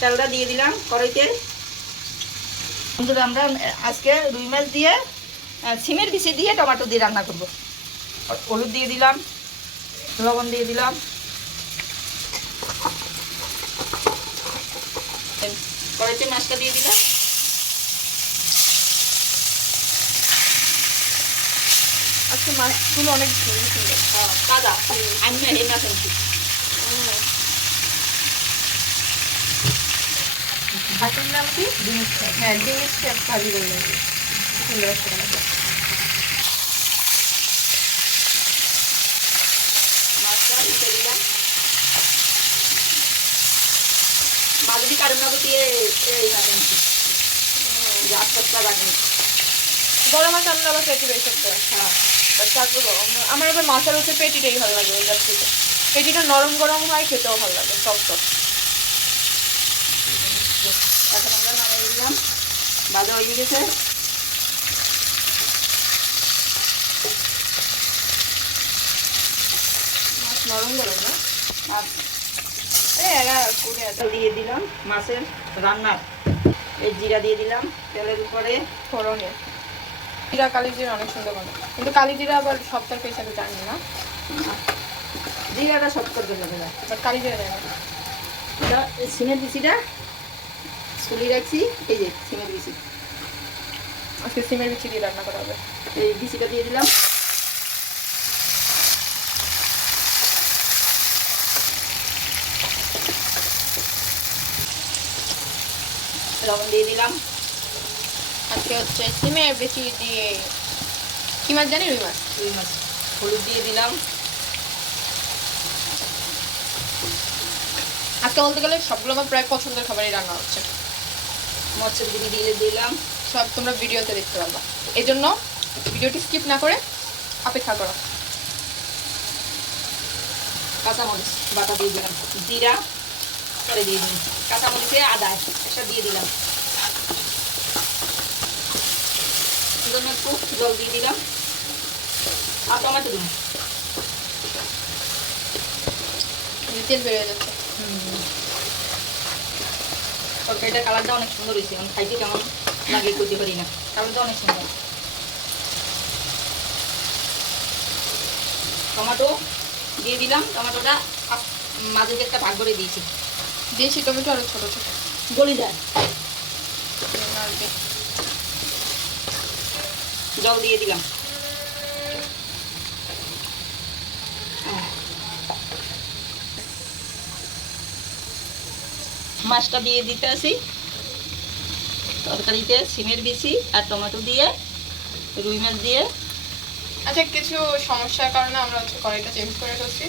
তেলটা দিয়ে দিলাম কড়াইতে। বন্ধুরা আমরা আজকে রুই মাছ দিয়ে সিমের বিচি দিয়ে টমেটো দিয়ে রান্না করব। হলুদ দিয়ে দিলাম লবণ দিয়ে দিলাম। কড়াইতে মাছটা দিয়ে দিলাম। আজকে মাছগুলো অনেক সুন্দর। সুন্দর হ্যাঁ, তাজা আমি এই মাছ আনছি। ভাতের নাম কি? হ্যাঁ ডিমের শেপ ভাজি করে নেব মাঝদি দিয়ে এই মাছ আমরা আবার পেটি করতে হ্যাঁ তারপর আমার এবার মাছের হচ্ছে পেটিটাই ভালো লাগে পেটিটা নরম গরম হয় খেতেও ভালো লাগে সব সব এখন আমরা নামিয়ে দিলাম ভাজা হয়ে গেছে মাছ নরম গরম না মাছ দিয়ে দিলাম মাছের রান্নার এই জিরা দিয়ে দিলাম তেলের উপরে ফোড়নে জিরা কালি জিরা অনেক সুন্দর করে কিন্তু কালি জিরা আবার সব তরকারি হিসাবে জানি না জিরাটা বাট কালি জিরা জানি না সিমের বিচিটা ছুলি রাখছি এই যে সিমের বিচি। আজকে সিমের বিচি দিয়ে রান্না করা হবে। এই বিচিটা দিয়ে দিলাম। লবণ দিয়ে দিলাম। আজকে হচ্ছে সিমের বিচি দিয়ে কি মাছ জানি রুই মাছ? রুই মাছ হলুদ দিয়ে দিলাম। আজকে বলতে গেলে সবগুলো আমার প্রায় পছন্দের খাবারই রান্না হচ্ছে। মরচের গুঁড়ি দিয়ে দিলাম। সব তোমরা ভিডিওতে দেখতে পারবা। এই জন্য ভিডিওটি স্কিপ না করে অপেক্ষা করো। কাঁচামরিচ বাটা দিয়ে দিলাম। জিরা পরে দিয়ে দিলাম। কাঁচামরিচে আদা একটা দিয়ে দিলাম। জন্য একটু জল দিয়ে দিলাম। আর টমেটো দিলাম তেল বেরিয়ে যাচ্ছে। তরকারিটার কালারটা অনেক সুন্দর হয়েছে। আমি খাইতে কেমন লাগে করতে পারি না। কালারটা অনেক সুন্দর। টমেটো দিয়ে দিলাম। টমেটোটা মাঝে একটা ভাগ করে দিয়েছি। দেশি টমেটো আরও ছোট ছোট। গলি যায়। জল দিয়ে দিলাম। মাছটা দিয়ে দিতে আসি তরকারিতে সিমের বিচি আর টমেটো দিয়ে রুই মাছ দিয়ে। আচ্ছা কিছু সমস্যার কারণে আমরা হচ্ছে কড়াইটা চেঞ্জ করে ফেলছি।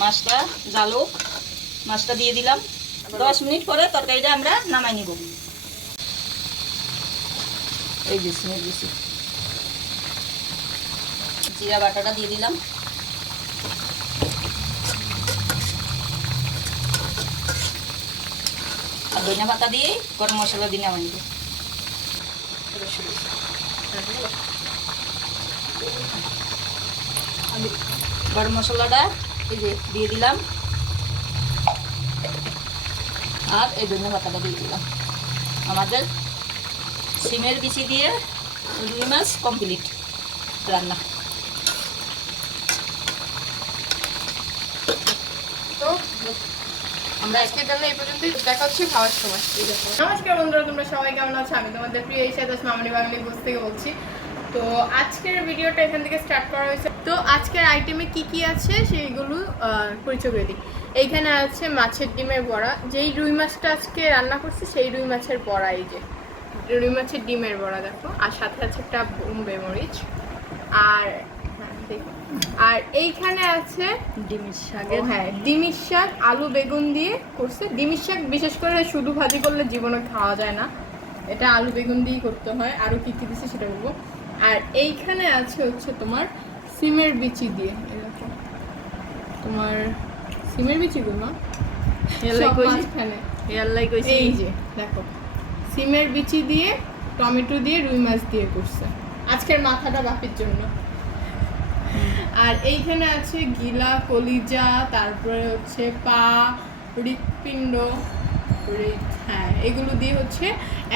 মাছটা জালুক মাছটা দিয়ে দিলাম। দশ মিনিট পরে তরকারিটা আমরা নামাই নিব। এই যে সিমের বিচি। জিরা বাটাটা দিয়ে দিলাম। আর ধনিয়া পাতা দিয়ে গরম মশলা দিয়ে আমি গরম মশলাটা এই যে দিয়ে দিলাম। আর এই ধনিয়া পাতাটা দিয়ে দিলাম। আমাদের সিমের বিচি দিয়ে রুই মাছ কমপ্লিট রান্না। তো আমরা আজকের জন্য এই পর্যন্তই। দেখা হচ্ছে খাওয়ার সময়। নমস্কার বন্ধুরা, তোমরা সবাই কেমন আছো? আমি তোমাদের প্রিয় ইশাদ মামনি বাঙালি বুঝ থেকে বলছি। তো আজকের ভিডিওটা এখান থেকে স্টার্ট করা হয়েছে। তো আজকের আইটেমে কি কি আছে সেইগুলো পরিচয় করে দিই। এইখানে আছে মাছের ডিমের বড়া। যেই রুই মাছটা আজকে রান্না করছি, সেই রুই মাছের বড়া এই যে। রুই মাছের ডিমের বড়া, দেখো। আর সাথে আছে একটা বোম্বে মরিচ। আর দেখো আর এইখানে আছে ডিমের হ্যাঁ ডিমির শাক আলু বেগুন দিয়ে করছে। ডিমির শাক বিশেষ করে শুধু ভাজি করলে জীবনে খাওয়া যায় না। এটা আলু বেগুন দিয়েই করতে হয়। আরও কী কী দিচ্ছে সেটা বলব। আর এইখানে আছে হচ্ছে তোমার সিমের বিচি দিয়ে। তোমার সিমের এই যে দেখো। সিমের বিচি দিয়ে টমেটো দিয়ে রুই মাছ দিয়ে করছে। আজকের মাথাটা বাপির জন্য। আর এইখানে আছে গিলা, কলিজা, তারপরে হচ্ছে পা, হৃৎপিণ্ড হ্যাঁ এগুলো দিয়ে হচ্ছে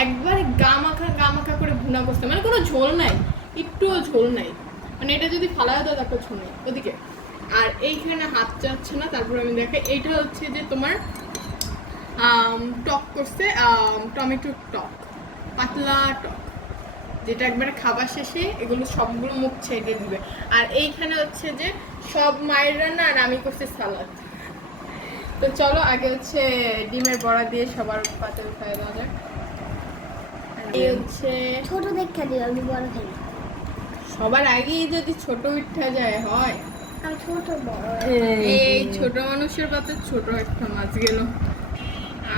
একবারে গামাখা গামাখা করে ভুনা করতে মানে কোনো ঝোল নাই, একটুও ঝোল নাই। মানে এটা যদি ফালা দাও, তারপর ঝোল নেই, ওদিকে। আর এইখানে হাত যাচ্ছে না, তারপর আমি দেখে, এইটা হচ্ছে যে তোমার টক করছে টমেটোর টক, পাতলা টক। যেটা একবারে খাবার শেষে এগুলো সবগুলো মুখ ছেড়ে দিবে। আর এইখানে হচ্ছে যে সব মায়ের রান্না আর আমি করছি সালাদ। তো চলো আগে হচ্ছে ডিমের বড়া দিয়ে সবার পাতে উঠায় দেওয়া যাক। আর এই হচ্ছে ছোট দেখা দিও আমি বড় খাই সবার আগেই যদি ছোট উঠা যায় হয়। আমি ছোট বড়। এই ছোট মানুষের পাতে ছোট একটা মাছ গেল।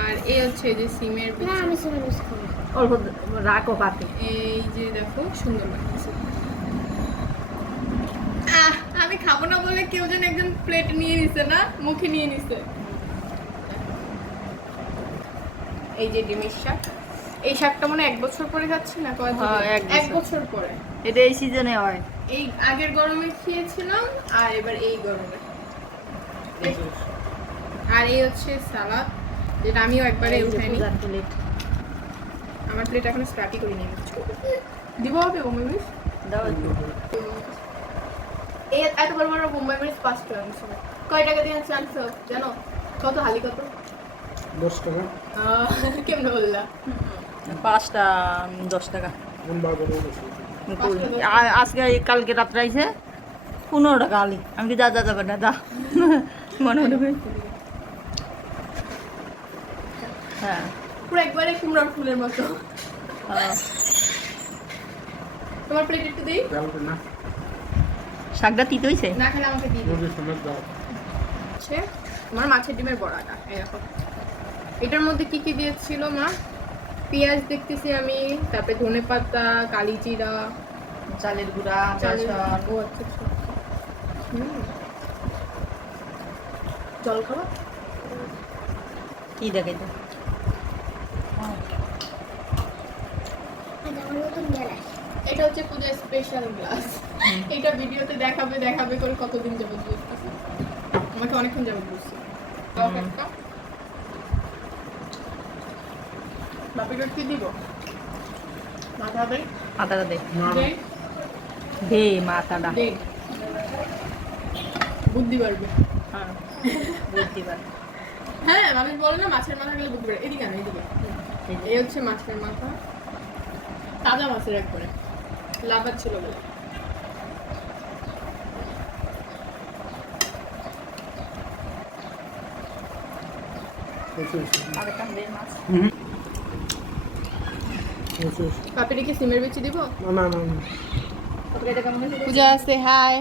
আর এই হচ্ছে যে সিমের না আমি করি অল্প রাখো পাতে এই যে দেখো সুন্দর লাগছে। আমি খাব না বলে কেউ যেন একজন প্লেট নিয়ে নিছে না মুখে নিয়ে নিছে। এই যে ডিমের শাক। এই শাকটা মনে এক বছর পরে খাচ্ছি না কয় হ্যাঁ, এক বছর। পরে। এটা এই সিজনে হয়। এই আগের গরমে খেয়েছিলাম আর এবার এই গরমে। আর এই হচ্ছে সালাদ যেটা আমিও একবারে উঠাইনি। প্লেট আমার প্লেট এখনও স্টার্টই করিনি দিব হবে বোম্বাই মরিচ দাও। এই এত বড় বড় বোম্বাই মরিচ পাঁচ টাকা কয় টাকা দিয়ে আনছো জানো? কত হালি কত? দশ টাকা। কেমনে বললা? পাঁচটা দশ টাকা। আজকে কালকে রাত্রে আইছে পনেরো টাকা আলি আমি কি যা যা যাবে না দা মনে মনে। হ্যাঁ। পুরো একবারে কুমড়ার ফুলের মতো। হ্যাঁ। তোমার প্লেট একটু দিই? না। শাকটা তিতে হয়েছে না খেলে আমাকে দিয়ে হচ্ছে আমার মাছের ডিমের বড়াটা এরকম এটার মধ্যে কি কি দিয়েছিল মা? পেঁয়াজ দেখতেছি আমি তারপরে ধনে পাতা কালি জিরা চালের গুঁড়া ও আচ্ছা আচ্ছা। হুম। জল খাওয়া কি দেখাইতে আজ আমার নতুন গ্যালাস এটা হচ্ছে স্পেশাল গ্লাস এটা ভিডিওতে দেখাবে দেখাবে করে কতদিন যাবত বুঝতেছে আমাকে অনেকক্ষণ যাবত বুঝছে। বাপিটা কি দিব? মাথা দেয় মাথাটা দে। দে। মাথাটা। দেয় বুদ্ধি পারবে হ্যাঁ। পার হ্যাঁ মানুষ বলে না মাছের মাথা গেলে বুদ্ধি পারে এদিকে না এদিকে এই হচ্ছে মাছের মাথা। তাজা মাছের একবারে লাভার ছিল বলে। পাপিটা কি সিমের বিচি দিব? না না পূজা আছে হাই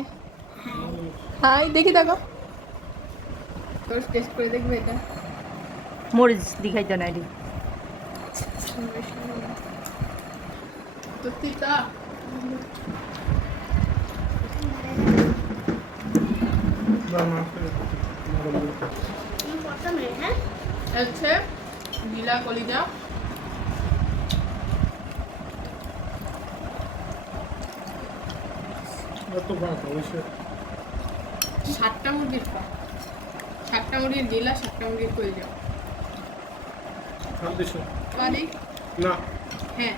হাই দেখি দেখো। তোর টেস্ট করে দেখবে এটা। মরিচ দিখাইতে না এটি তিতা হচ্ছে নীলা কলিজা সাতটা মুরগির পা সাতটা মুরগির গিলা সাতটা মুরগির কলিজা না। হ্যাঁ।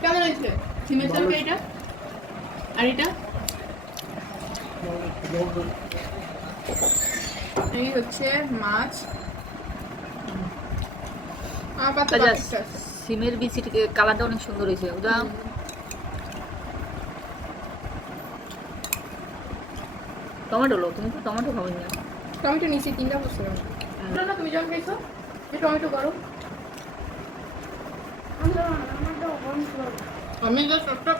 কেমন হয়েছে সিমের ভালো তরকারি আর এটা এই হচ্ছে মাছ সিমের কালারটা অনেক সুন্দর হয়েছে ওটা টমেটো লো তুমি তো টমেটো খাবে না টমেটো নিচে তিনটা না না তুমি যখন খাইছো টমেটো করো আমরা আমার তো আমি জাস্ট একটা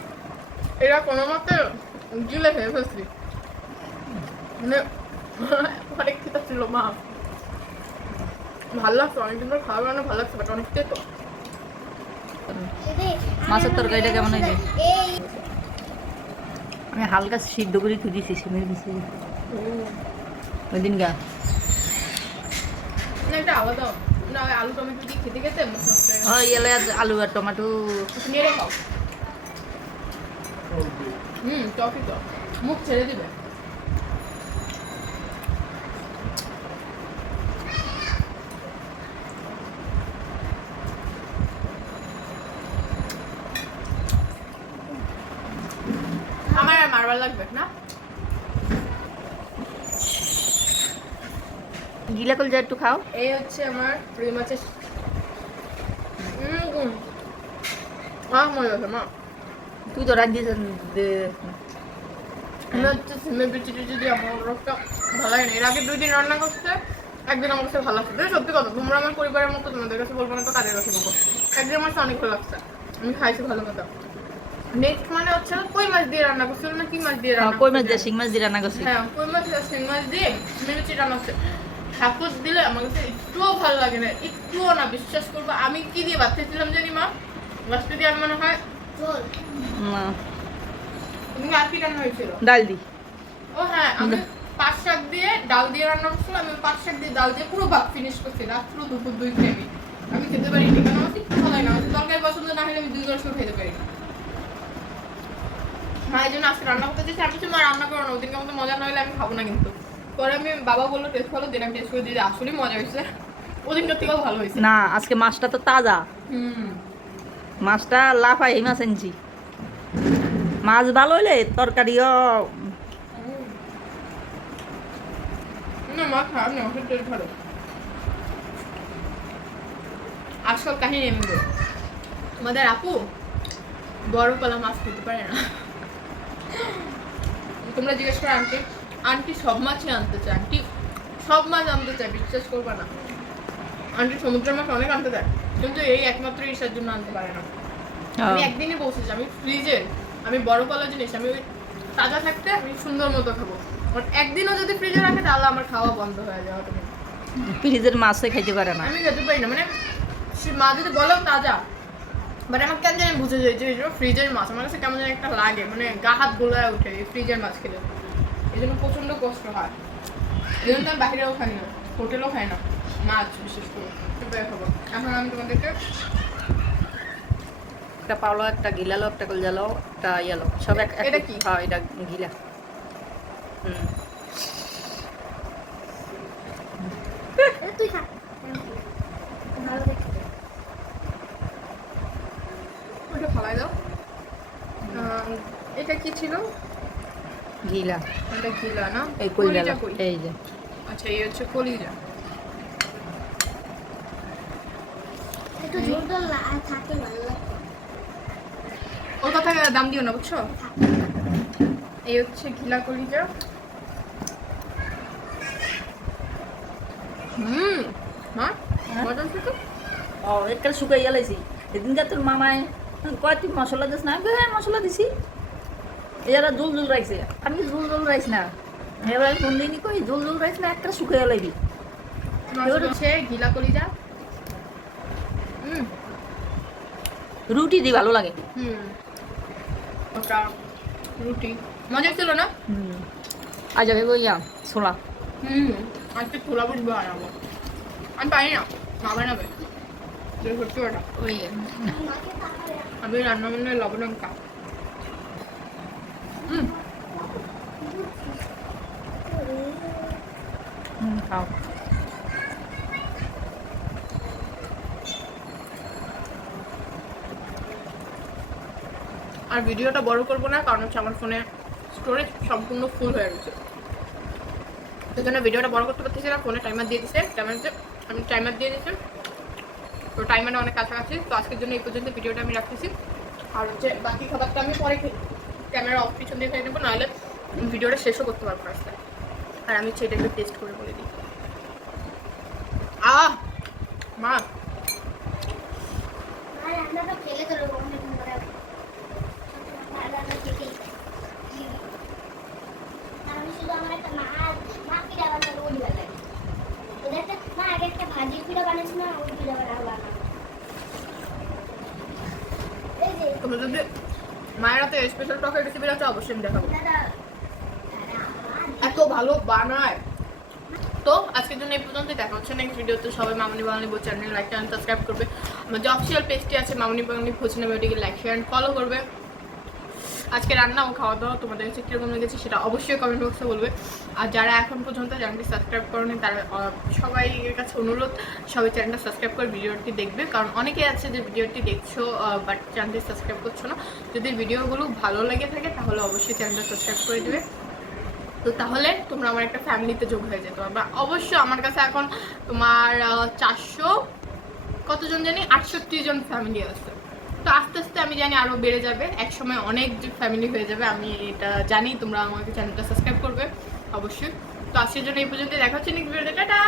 এরা কোনো মতে গিলে খেয়ে ফেলছি। মানে অনেক খেতে ছিল মা। ভালো লাগছে অনেকদিন ধরে খাওয়া মানে ভালো লাগছে বাট অনেক তো। মাছের তরকারিটা কেমন হয়েছে? আমি হালকা সিদ্ধ করে তুলেছি সিমের বিচি ওই দিন গা। না এটা আলাদা। না আলু টমেটো দিয়ে খেতে খেতে মুখ নষ্ট হ্যাঁ, আলু আর টমেটো। নেড়ে খাও। হুম টফি তো মুখ ছেড়ে দিবে। গিলা কলজা একটু খাও। এই হচ্ছে আমার রুই মাছের আহ মজা আছে মা। তুই তো রাখ দিয়েছ আমি হচ্ছে সিমের বিচি টিচি দিয়ে আমার রসটা ভালো এর আগে দুই দিন রান্না করতে একদিন আমার কাছে ভালো লাগছে। সত্যি কথা তোমরা আমার পরিবারের মতো তোমাদের কাছে বলব না তো কাদের কাছে বলব। একদিন আমার কাছে অনেক ভালো লাগছে আমি খাইছি ভালো কথা নেক্সট মানে হচ্ছে কই মাছ দিয়ে রান্না করছিল না কি মাছ দিয়ে রান্না হ্যাঁ, কই মাছ? দিয়ে শিং মাছ দিয়ে রান্না হ্যাঁ কই মাছ শিং মাছ দিয়ে সিমের বিচি রান্না করছে। ঠাকুর দিলে আমার কাছে একটুও ভালো লাগে না একটুও না বিশ্বাস করব। আমি কি দিয়ে বাচ্চাছিলাম জানি মা? লাস্টে দিয়ে আমি মনে হয় ঝোল আর কি রান্না হয়েছিল? ডাল দি। ও হ্যাঁ আমি পাঁচ শাক দিয়ে ডাল দিয়ে রান্না করছিলাম আমি পাঁচ শাক দিয়ে ডাল দিয়ে পুরো ভাত ফিনিশ করছি রাত্র দুপুর দুই খেয়ে আমি খেতে পারিনি কারণ আমার একটু ভালো লাগে না আমার তরকারি পছন্দ না হলে আমি দুই গ্লাস খেতে পারি না। মা এই জন্য আজকে রান্না করতে চেয়েছি আমি মা রান্না করো না ওদিনকে মতো মজা না হলে আমি খাব না কিন্তু। পরে আমি বাবা বলল টেস্ট দিলাম টেস্ট করে দিয়ে আসলেই মজা হয়েছে। থেকেও ভালো হয়েছে। না আজকে মাছটা তো তাজা। হুম। মাছটা লাফাই এই মাছ এনেছি। মাছ ভালো হইলে তরকারিও না মা খারাপ না ওষুধ টেস্ট ভালো। আসল কাহিনী আমি। তোমাদের আপু বড় কলা মাছ খেতে পারে না। তোমরা জিজ্ঞেস করো আন্টি। আন্টি সব মাছই আনতে চায়। আন্টি সব মাছ আনতে চায় বিশ্বাস করবে না। আন্টি সমুদ্রের মাছ অনেক আনতে চায় কিন্তু এই একমাত্র ঈশার জন্য আনতে পারে না। আমি একদিনই বলছিলাম আমি ফ্রিজের আমি বড় কলা জিনিস আমি ওই তাজা থাকতে আমি সুন্দর মতো খাব। বাট একদিনও যদি ফ্রিজে রাখে তাহলে আমার খাওয়া বন্ধ হয়ে যাবে তুমি ফ্রিজের মাছে খাইতে পারে না। আমি খেতে পারি না মানে সে মা যদি বলো তাজা বাট আমার কেন জানি বুঝে যায় যে ফ্রিজের মাছ আমার কাছে কেমন জানি একটা লাগে মানে গা হাত গোলায় এই ফ্রিজের মাছ খেলে। এই জন্য প্রচণ্ড কষ্ট হয়। এই জন্য আমি বাহিরেও খাই না হোটেলও খাই না। মাছ বিশেষ করে খাব এখন আমি তোমাদেরকে একটা পাওলো একটা গিলালো একটা কলজালো একটা ইয়ালো সব এক এটা কি? হ্যাঁ এটা গিলা। হুম। এটা তুই খা। ভালো দেখতে। ওটা ফালাই দাও। এটা কি ছিল? গিলা এটা গিলা না? এই কলিজা এই যে। আচ্ছা এই হচ্ছে কলিজা। একটু ঝোল থাকতে ভালো লাগতো ওর কথা দাম দিও না বুঝছ? এই হচ্ছে ঘিলা কলিজা। হুম মা মজা হচ্ছে তো? ও একটা শুকাই গেলাইছি সেদিনকে তোর মামায় কয় তুই মশলা দিস না? আমি হ্যাঁ মশলা দিছি। এরা জল জল রাখছে আমি জল জল রাইস না। এবার কোন দিনই কই জল জল রাইস না একটা শুকাই গেলাইবি এবার হচ্ছে ঘিলা কলিজা? হুম রুটি দি ভালো লাগে। হুম। রুটি। মজা ছিল না? হুম। আজ যাবে বইয়া ছোলা। হুম আজকে ছোলা বুট বানাবো আমি পারি না মা বানাবে। যে সত্যি ওটা ওই। আমি রান্না বান্না লবণঙ্কা খাও আর ভিডিওটা বড় করব না, কারণ হচ্ছে আমার ফোনে স্টোরেজ সম্পূর্ণ ফুল হয়ে গেছে। সেই জন্য ভিডিওটা বড় করতে পারতেছি না, ফোনে টাইমার দিয়ে দিছে। টাইমার আমি টাইমার দিয়ে দিচ্ছি তো টাইমারটা অনেক কাছাকাছি, তো আজকের জন্য এই পর্যন্ত ভিডিওটা আমি রাখতেছি। আর হচ্ছে বাকি খাবারটা আমি পরে খাই ক্যামেরা অফ পিছন দিয়ে খেয়ে নেব নাহলে ভিডিওটা শেষও করতে পারব রাস্তায় আর আমি সেটা একটু টেস্ট করে বলে দিই। আহ! মা! আর রান্নাটা ফেলে দিল অনেক করে আর রান্না থেকে আমি একটা মা মা পিঠা বানানো ওই ভালো লাগে ওদের একটা মা আগে একটা ভাজির পিঠা বানিয়েছে না ওই পিঠা বানাবো বানাবো এই যে তোমরা যদি মায়ের হাতে স্পেশাল টকের রেসিপিটা আছে অবশ্যই আমি দেখাবো। এত ভালো বানায়। তো আজকের জন্য এই পর্যন্ত দেখা হচ্ছে নেক্সট ভিডিওতে সবাই মামনি বাঙালি বই চ্যানেল লাইক অ্যান্ড সাবস্ক্রাইব করবে। আমার যে অফিসিয়াল পেজটি আছে, মামনি বাঙালি ভোজনা ওটিকে লাইক শেয়ার ফলো করবে। আজকে রান্না ও খাওয়া দাওয়া তোমাদের কাছে কীরকম লেগেছে সেটা অবশ্যই কমেন্ট বক্সে বলবে। আর যারা এখন পর্যন্ত চ্যানেলটি সাবস্ক্রাইব করেনি, তারা সবাই এর কাছে অনুরোধ, সবাই চ্যানেলটা সাবস্ক্রাইব করে ভিডিওটি দেখবে। কারণ অনেকে আছে যে ভিডিওটি দেখছ বাট চ্যানেলটি সাবস্ক্রাইব করছ না। যদি ভিডিওগুলো ভালো লেগে থাকে, তাহলে অবশ্যই চ্যানেলটা সাবস্ক্রাইব করে দেবে। তো তাহলে তোমরা আমার একটা ফ্যামিলিতে যোগ হয়ে যেতে। পারবে অবশ্য আমার কাছে এখন তোমার চারশো, কতজন জানি? আটষট্টি জন ফ্যামিলি আছে। তো আস্তে আস্তে আমি জানি আরও বেড়ে যাবে। একসময় অনেক ফ্যামিলি হয়ে যাবে আমি এটা জানি তোমরা আমাকে চ্যানেলটা সাবস্ক্রাইব করবে অবশ্যই। তো আজকের জন্য এই পর্যন্ত দেখা হচ্ছে নেক্সট ভিডিওতে টাটা!